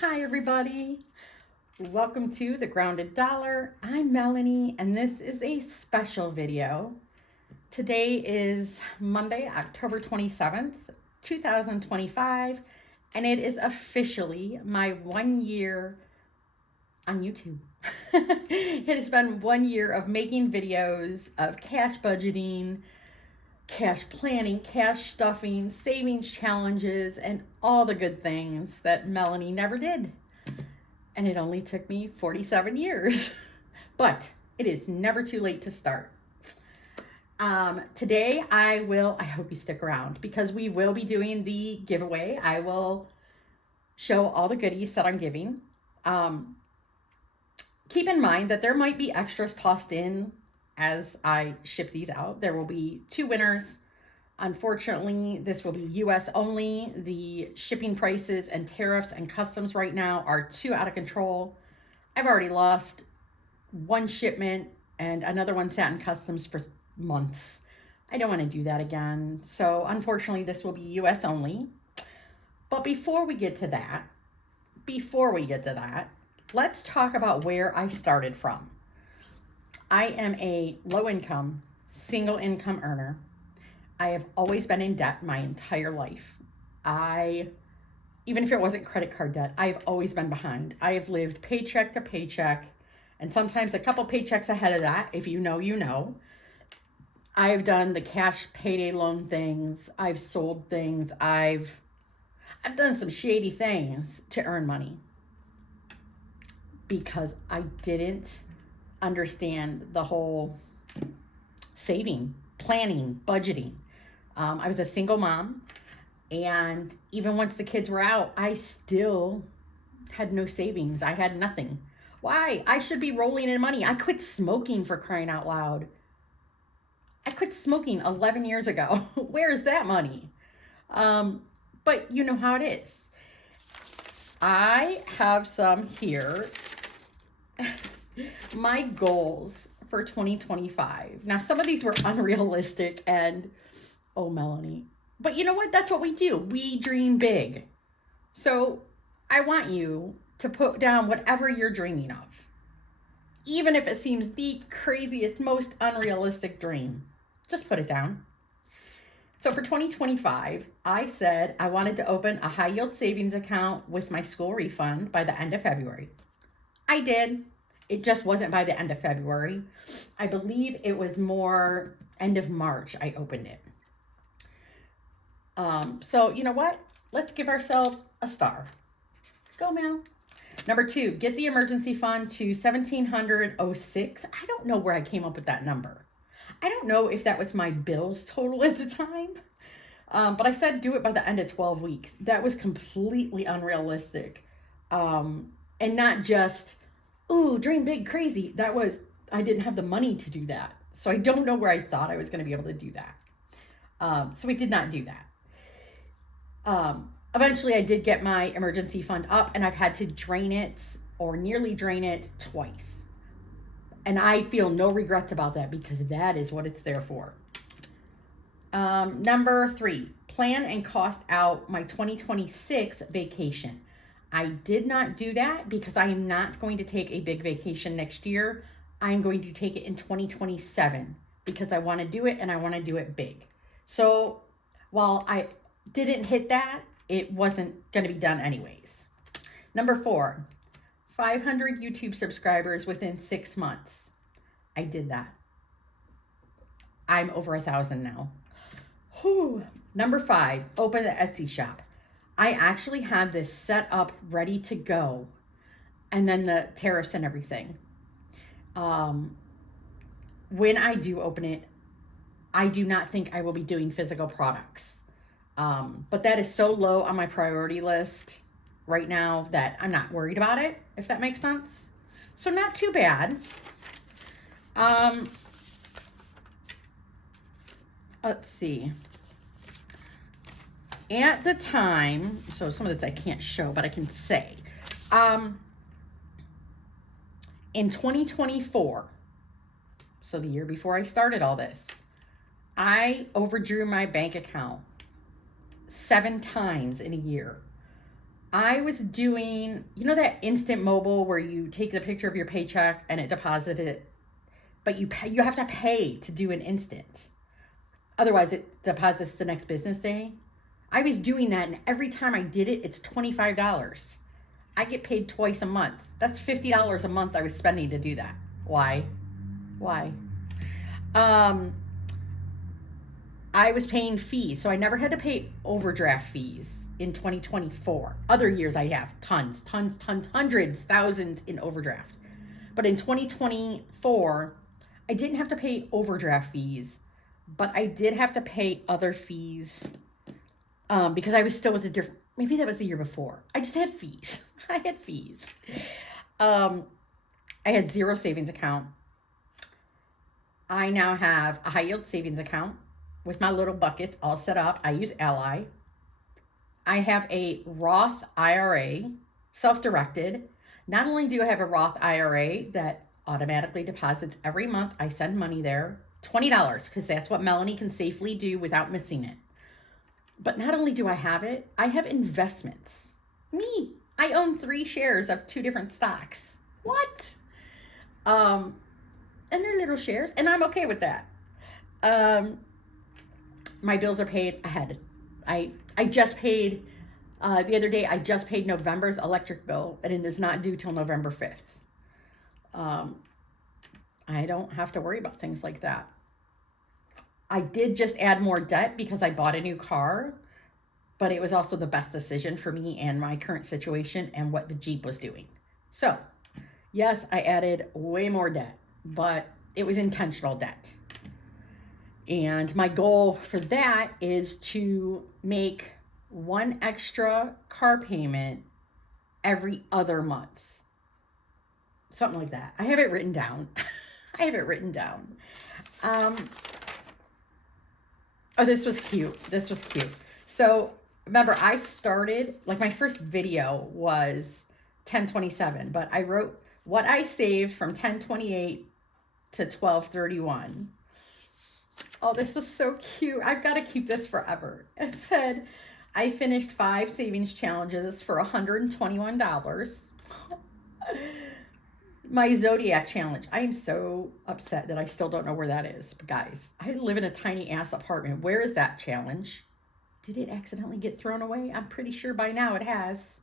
Hi, everybody. Welcome to The Grounded Dollar. I'm Melanie, and this is a special video. Today is Monday, October 27th, 2025, and it is officially my 1 year on YouTube. It has been 1 year of making videos of cash budgeting, cash planning, cash stuffing, savings challenges, and all the good things that Melanie never did. And it only took me 47 years, but it is never too late to start. Today I hope you stick around because we will be doing the giveaway. I will show all the goodies that I'm giving. Keep in mind that there might be extras tossed in as I ship these out. There will be 2 winners. Unfortunately, this will be US only. The shipping prices and tariffs and customs right now are too out of control. I've already lost 1 shipment and another one sat in customs for months. I don't want to do that again. So unfortunately, this will be US only. But before we get to that, let's talk about where I started from. I am a low-income, single-income earner. I have always been in debt my entire life. Even if it wasn't credit card debt, I've always been behind. I have lived paycheck to paycheck, and sometimes a couple paychecks ahead of that. If you know, you know. I've done the cash payday loan things. I've sold things. I've done some shady things to earn money because I didn't understand the whole saving, planning, budgeting. I was a single mom, and even once the kids were out, I still had no savings. I had nothing. Why? I should be rolling in money. I quit smoking, for crying out loud. I quit smoking 11 years ago. Where is that money? But you know how it is. I have some here. My goals for 2025. Now, some of these were unrealistic and, oh, Melanie. But you know what? That's what we do. We dream big. So I want you to put down whatever you're dreaming of, even if it seems the craziest, most unrealistic dream. Just put it down. So for 2025, I said I wanted to open a high yield savings account with my school refund by the end of February. I did. It just wasn't by the end of February. I believe it was more end of March I opened it. So you know what? Let's give ourselves a star. Go, Mel. Number 2, get the emergency fund to $1,706. I don't know where I came up with that number. I don't know if that was my bills total at the time. But I said do it by the end of 12 weeks. That was completely unrealistic. And not just, ooh, dream big, crazy. I didn't have the money to do that. So I don't know where I thought I was going to be able to do that. So we did not do that. Eventually I did get my emergency fund up, and I've had to drain it or nearly drain it twice. And I feel no regrets about that because that is what it's there for. Number 3, plan and cost out my 2026 vacation. I did not do that because I am not going to take a big vacation next year. I'm going to take it in 2027 because I want to do it and I want to do it big. So while I didn't hit that, it wasn't going to be done anyways. Number 4, 500 YouTube subscribers within 6 months. I did that. I'm over 1,000 now. Whew. Number 5, open the Etsy shop. I actually have this set up ready to go, and then the tariffs and everything. When I do open it, I do not think I will be doing physical products. But that is so low on my priority list right now that I'm not worried about it, if that makes sense. So not too bad. Let's see. At the time, so some of this I can't show, but I can say, in 2024, so the year before I started all this, I overdrew my bank account 7 times in a year. I was doing, you know, that instant mobile where you take the picture of your paycheck and it deposits it, but you have to pay to do an instant. Otherwise, it deposits the next business day. I was doing that, and every time I did it, it's $25. I get paid twice a month. That's $50 a month I was spending to do that. Why? I was paying fees, so I never had to pay overdraft fees in 2024. Other years I have tons, hundreds, thousands in overdraft. But in 2024, I didn't have to pay overdraft fees, but I did have to pay other fees because I was still with a different, maybe that was the year before. I just had fees. I had fees. I had zero savings account. I now have a high yield savings account with my little buckets all set up. I use Ally. I have a Roth IRA, self-directed. Not only do I have a Roth IRA that automatically deposits every month, I send money there, $20, because that's what Melanie can safely do without missing it. But not only do I have it, I have investments. Me, I own 3 shares of 2 different stocks. What? And they're little shares, and I'm okay with that. My bills are paid ahead. I just paid, the other day, I just paid November's electric bill, and it is not due till November 5th. I don't have to worry about things like that. I did just add more debt because I bought a new car, but it was also the best decision for me and my current situation and what the Jeep was doing. So, yes, I added way more debt, but it was intentional debt. And my goal for that is to make 1 extra car payment every other month. Something like that. I have it written down. Oh, this was cute. So remember, I started, like my first video was 10/27, but I wrote what I saved from 10/28 to 12/31. Oh, this was so cute. I've got to keep this forever. It said, I finished 5 savings challenges for $121. My Zodiac challenge. I am so upset that I still don't know where that is. But guys, I live in a tiny ass apartment. Where is that challenge? Did it accidentally get thrown away? I'm pretty sure by now it has.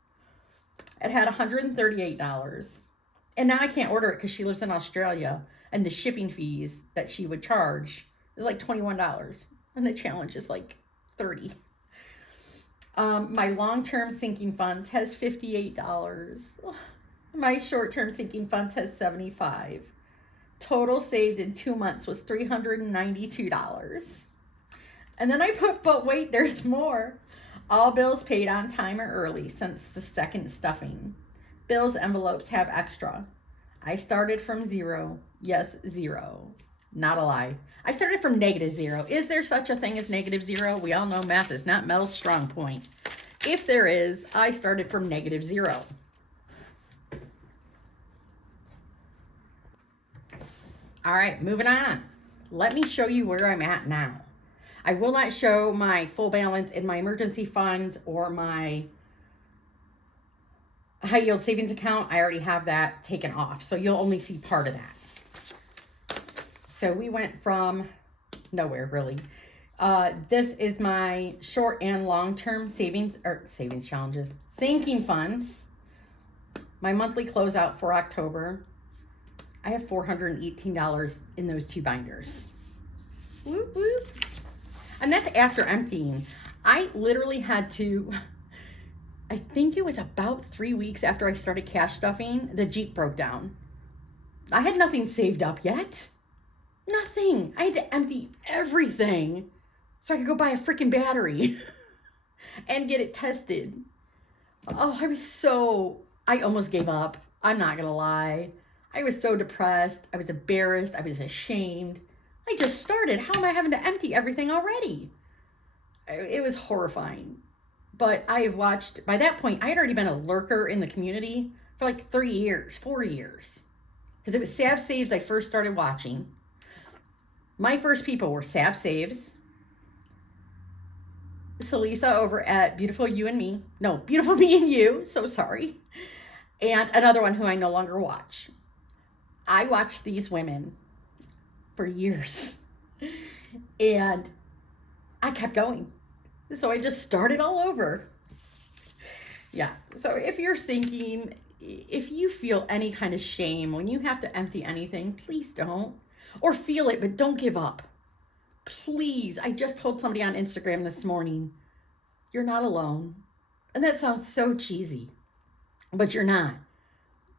It had $138. And now I can't order it because she lives in Australia. And the shipping fees that she would charge is like $21. And the challenge is like $30. My long-term sinking funds has $58. My short-term sinking funds has $75. Total saved in 2 months was $392. And then I put, but wait, there's more. All bills paid on time or early since the second stuffing. Bills envelopes have extra. I started from 0. Yes, 0. Not a lie. I started from -0. Is there such a thing as -0? We all know math is not Mel's strong point. If there is, I started from -0. All right, moving on. Let me show you where I'm at now. I will not show my full balance in my emergency fund or my high yield savings account. I already have that taken off, so you'll only see part of that. So we went from nowhere, really. This is my short and long-term savings challenges, sinking funds. My monthly closeout for October. I have $418 in those 2 binders. Whoop, whoop. And that's after emptying. I literally had to, I think it was about 3 weeks after I started cash stuffing, the Jeep broke down. I had nothing saved up yet. Nothing. I had to empty everything so I could go buy a freaking battery and get it tested. Oh, I almost gave up. I'm not going to lie. I was so depressed. I was embarrassed. I was ashamed. I just started. How am I having to empty everything already? It was horrifying. But I have watched, by that point, I had already been a lurker in the community for like 4 years. Because it was Sav Saves I first started watching. My first people were Sav Saves, Salisa over at Beautiful You and Me. No, Beautiful Me and You. So sorry. And another one who I no longer watch. I watched these women for years. And I kept going. So I just started all over. Yeah. So if you're thinking, if you feel any kind of shame when you have to empty anything, please don't. Or feel it, but don't give up. Please. I just told somebody on Instagram this morning, you're not alone. And that sounds so cheesy, but you're not.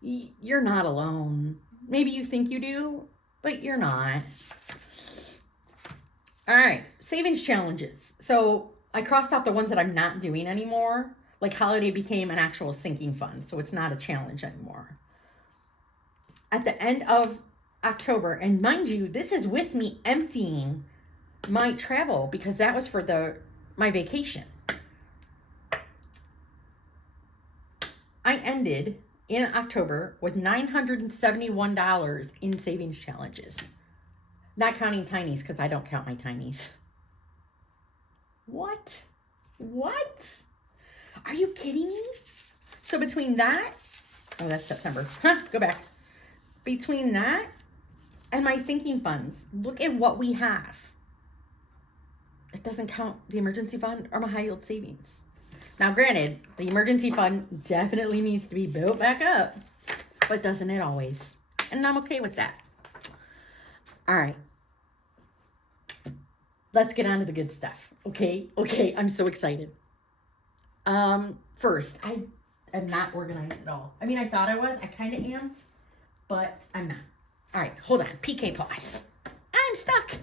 You're not alone. Maybe you think you do, but you're not. All right, savings challenges. So I crossed off the ones that I'm not doing anymore. Like holiday became an actual sinking fund, so it's not a challenge anymore. At the end of October, and mind you, this is with me emptying my travel because that was for my vacation. I ended in October with $971 in savings challenges. Not counting tinies because I don't count my tinies. What? Are you kidding me? So between that, oh, that's September. Go back. Between that and my sinking funds, look at what we have. It doesn't count the emergency fund or my high yield savings. Now, granted, the emergency fund definitely needs to be built back up, but doesn't it always? And I'm okay with that. All right. Let's get on to the good stuff. Okay, I'm so excited. First, I am not organized at all. I mean, I thought I was. I kind of am, but I'm not. All right, hold on. PK pause. I'm stuck.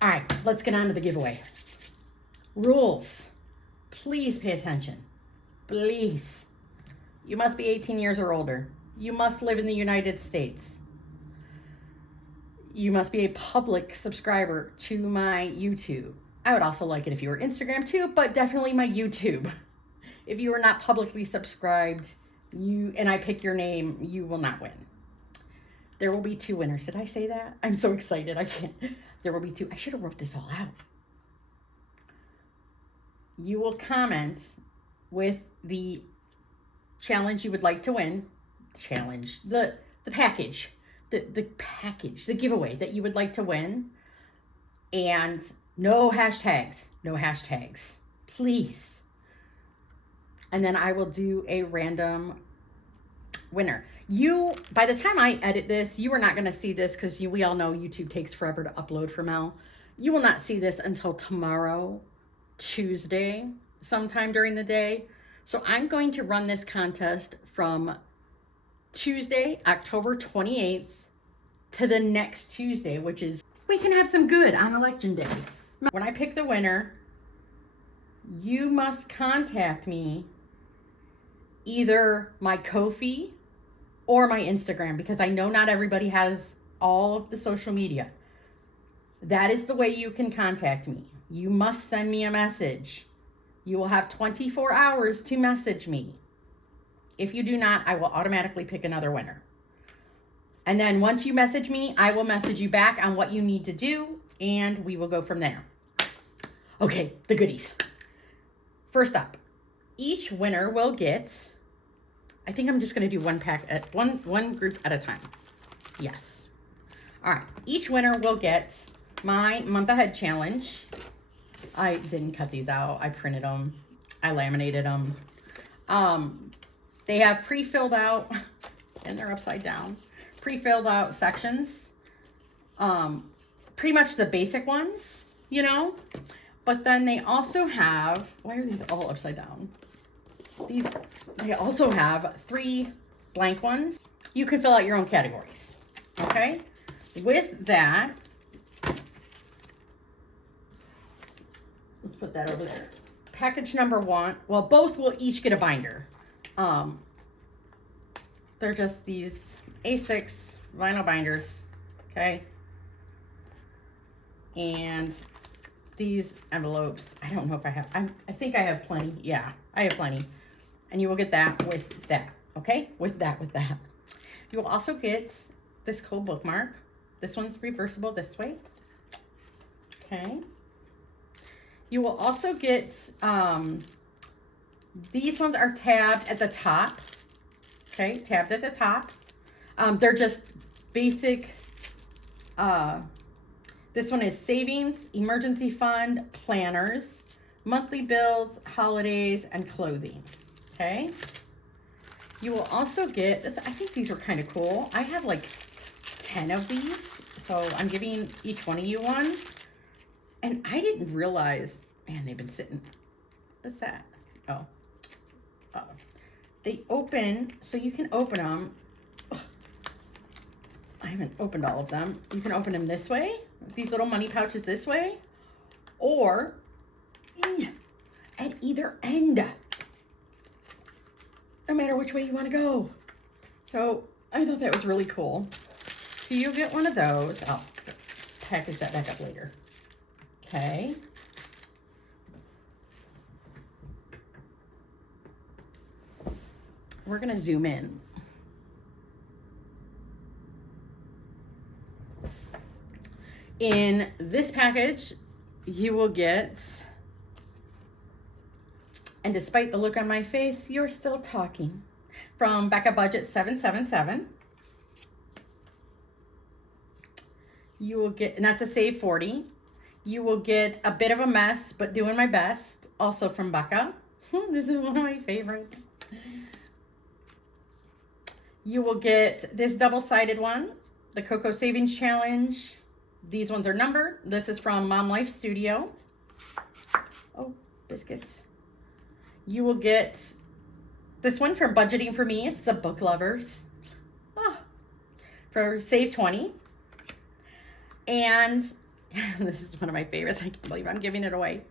All right, let's get on to the giveaway. Rules. Please pay attention. Please. You must be 18 years or older. You must live in the United States. You must be a public subscriber to my YouTube. I would also like it if you were Instagram too, but definitely my YouTube. If you are not publicly subscribed, and I pick your name, you will not win. There will be 2 winners. Did I say that? I'm so excited. I can't. There will be 2. I should have wrote this all out. You will comment with the challenge you would like to win. Challenge. The package. The package. The giveaway that you would like to win. And no hashtags. No hashtags. Please. And then I will do a random winner. By the time I edit this, you are not going to see this because we all know YouTube takes forever to upload for Mel. You will not see this until tomorrow, Tuesday, sometime during the day. So I'm going to run this contest from Tuesday, October 28th to the next Tuesday, which is, we can have some good on election day. When I pick the winner, you must contact me either my Ko-fi or my Instagram, because I know not everybody has all of the social media. That is the way you can contact me. You must send me a message. You will have 24 hours to message me. If you do not, I will automatically pick another winner. And then once you message me, I will message you back on what you need to do, and we will go from there. Okay, the goodies. First up, each winner will get, I think I'm just going to do one group at a time. Yes. All right. Each winner will get my month ahead challenge. I didn't cut these out. I printed them. I laminated them. They have pre-filled out, and they're upside down, pre-filled out sections. Pretty much the basic ones, but then they also have, why are these all upside down? They also have 3 blank ones. You can fill out your own categories, okay? With that, let's put that over there. Package number 1, well, both will each get a binder. They're just these A6 vinyl binders, okay? And these envelopes, I don't know if I have, I think I have plenty. Yeah, I have plenty. And you will get that with that, okay? With that. You will also get this cool bookmark. This one's reversible this way, okay? You will also get, these ones are tabbed at the top. Okay, tabbed at the top. They're just basic. This one is savings, emergency fund, planners, monthly bills, holidays, and clothing. Okay. You will also get this. I think these are kind of cool. I have like 10 of these, so I'm giving each one of you one. And I didn't realize, man, they've been sitting. What's that? Oh. They open, so you can open them. Ugh. I haven't opened all of them. You can open them this way, these little money pouches this way, or at either end. No matter which way you want to go. So I thought that was really cool. So you get one of those. I'll package that back up later. Okay. We're going to zoom in. In this package, you will get, and despite the look on my face, you're still talking, from Becca Budget 777. You will get, and that's a save 40. You will get a bit of a mess, but doing my best, also from Becca. This is one of my favorites. You will get this double-sided one, the Cocoa Savings Challenge. These ones are numbered. This is from Mom Life Studio. Oh, biscuits. You will get this one from Budgeting for Me. It's the book lovers. For Save 20. And this is one of my favorites. I can't believe I'm giving it away.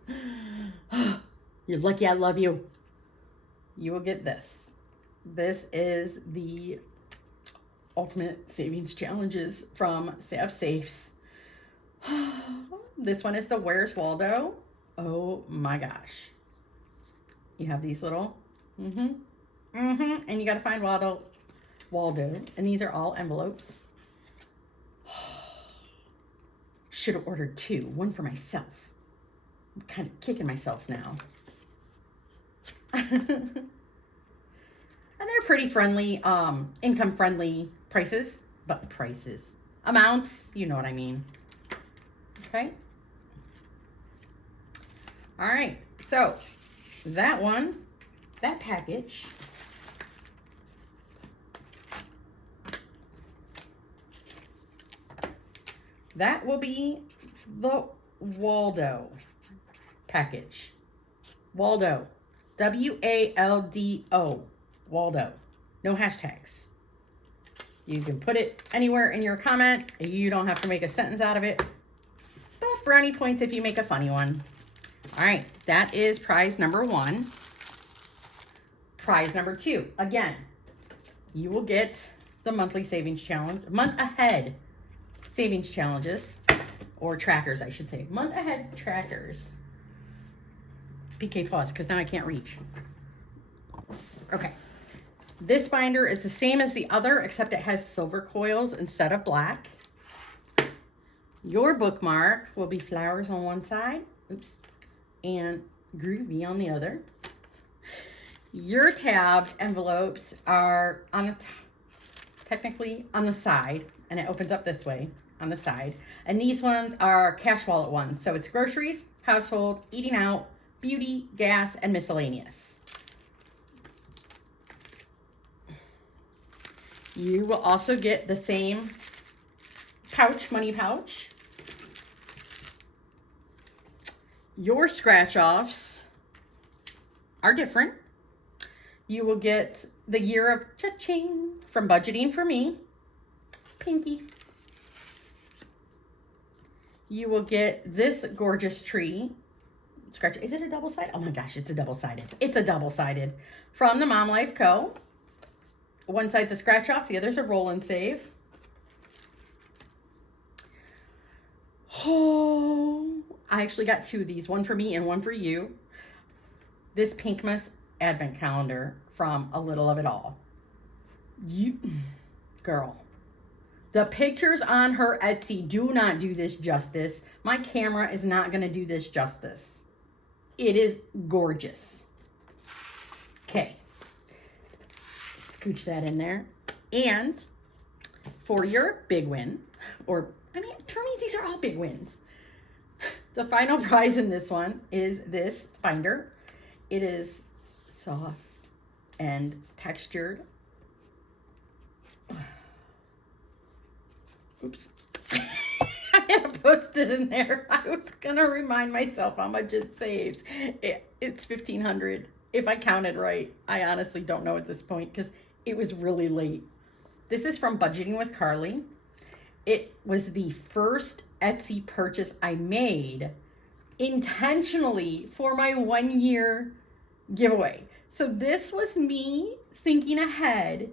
You're lucky I love you. You will get this. This is the Ultimate Savings Challenges from Save Safes. This one is the Where's Waldo. Oh my gosh. You have these little, and you got to find Waldo. And these are all envelopes. Should have ordered 2, one for myself. I'm kind of kicking myself now. And they're pretty friendly, income friendly prices, amounts, you know what I mean. Okay. All right. So that package, that will be the Waldo package. Waldo. W-A-L-D-O. Waldo. No hashtags. You can put it anywhere in your comment. You don't have to make a sentence out of it. But brownie points if you make a funny one. All right. That is prize number 1. Prize number 2. Again, you will get the monthly savings challenge. Month ahead savings challenges. Or trackers, I should say. Month ahead trackers. PK pause, because now I can't reach. Okay. This binder is the same as the other, except it has silver coils instead of black. Your bookmark will be flowers on one side. Oops. And groovy on the other. Your tabbed envelopes are on the technically on the side, and it opens up this way on the side. And these ones are cash wallet ones. So it's groceries, household, eating out, beauty, gas, and miscellaneous. You will also get the same pouch, money pouch. Your scratch-offs are different. You will get the year of cha-ching from Budgeting for Me. Pinky. You will get this gorgeous tree. Scratch. Is it a double-sided? Oh my gosh, it's a double-sided. It's a double-sided. From the Mom Life Co. One side's a scratch off, the other's a roll and save. Oh, I actually got 2 of these, one for me and one for you. This Pinkmas advent calendar from A Little of It All. Girl, the pictures on her Etsy do not do this justice. My camera is not going to do this justice. It is gorgeous. Okay. Scooch that in there. And for your big win, or I mean, for me, these are all big wins. The final prize in this one is this binder. It is soft and textured. Oops. I had to post it in there. I was gonna remind myself how much it saves. It's $1,500 if I counted right. I honestly don't know at this point because it was really late. This is from Budgeting with Carly. It was the first Etsy purchase I made intentionally for my 1-year giveaway. So this was me thinking ahead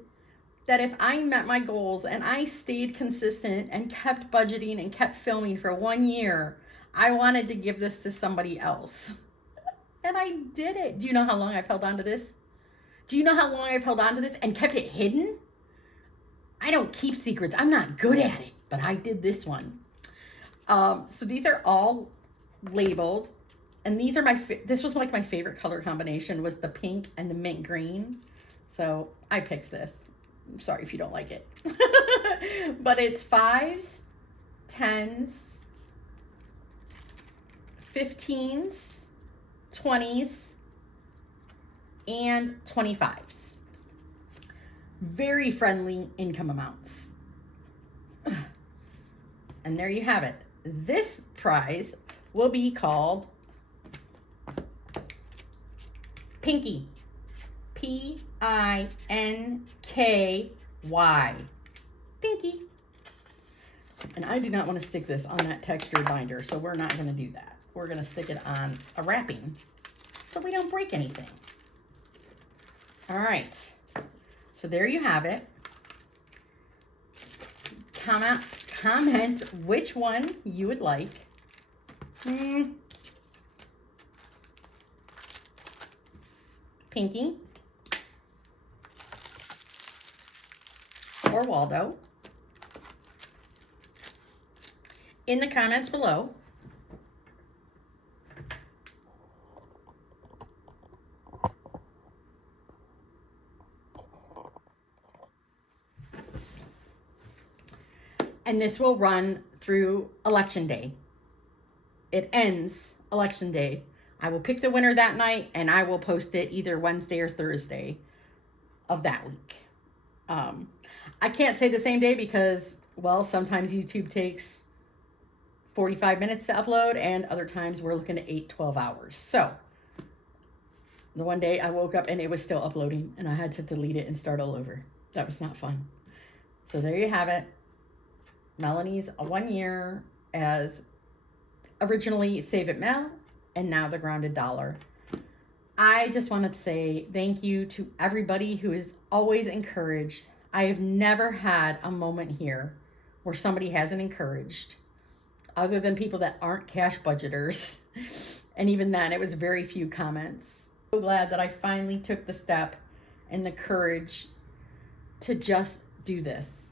that if I met my goals and I stayed consistent and kept budgeting and kept filming for 1 year, I wanted to give this to somebody else. And I did it. Do you know how long I've held on to this? Do you know how long I've held on to this and kept it hidden? I don't keep secrets. I'm not good at it, but I did this one. So these are all labeled, and these are this was like my favorite color combination was the pink and the mint green. So I picked this. I'm sorry if you don't like it. But it's 5s, 10s, 15s, 20s, and 25s. Very friendly income amounts. And there you have it. This prize will be called Pinky. Pinky. Pinky. And I do not want to stick this on that texture binder, so we're not going to do that. We're going to stick it on a wrapping so we don't break anything. All right. So there you have it. Comment which one you would like. Pinky or Waldo in the comments below. And this will run through Election Day. It ends Election Day. I will pick the winner that night, and I will post it either Wednesday or Thursday of that week. I can't say the same day because, well, sometimes YouTube takes 45 minutes to upload, and other times we're looking at 8-12 hours. So the one day I woke up and it was still uploading, and I had to delete it and start all over. That was not fun. So there you have it. Melanie's 1 year as originally Save It Mel, and now the Grounded Dollar. I just wanted to say thank you to everybody who is always encouraged. I have never had a moment here where somebody hasn't encouraged, other than people that aren't cash budgeters. And even then, it was very few comments. So glad that I finally took the step and the courage to just do this.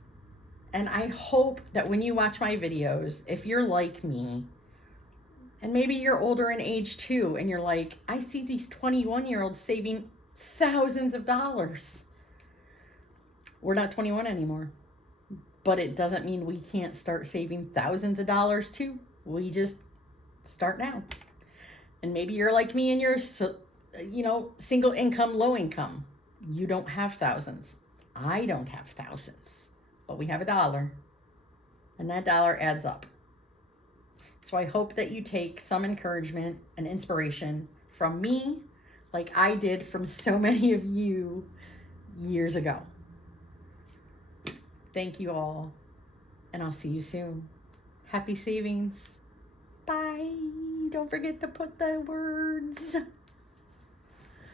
And I hope that when you watch my videos, if you're like me, and maybe you're older in age too, and you're like, I see these 21-year-olds saving thousands of dollars. We're not 21 anymore, but it doesn't mean we can't start saving thousands of dollars too. We just start now. And maybe you're like me and you're, single income, low income. You don't have thousands. I don't have thousands. But we have $1, and that dollar adds up. So I hope that you take some encouragement and inspiration from me, like I did from so many of you years ago. Thank you all, and I'll see you soon. Happy savings. Bye. Don't forget to put the words.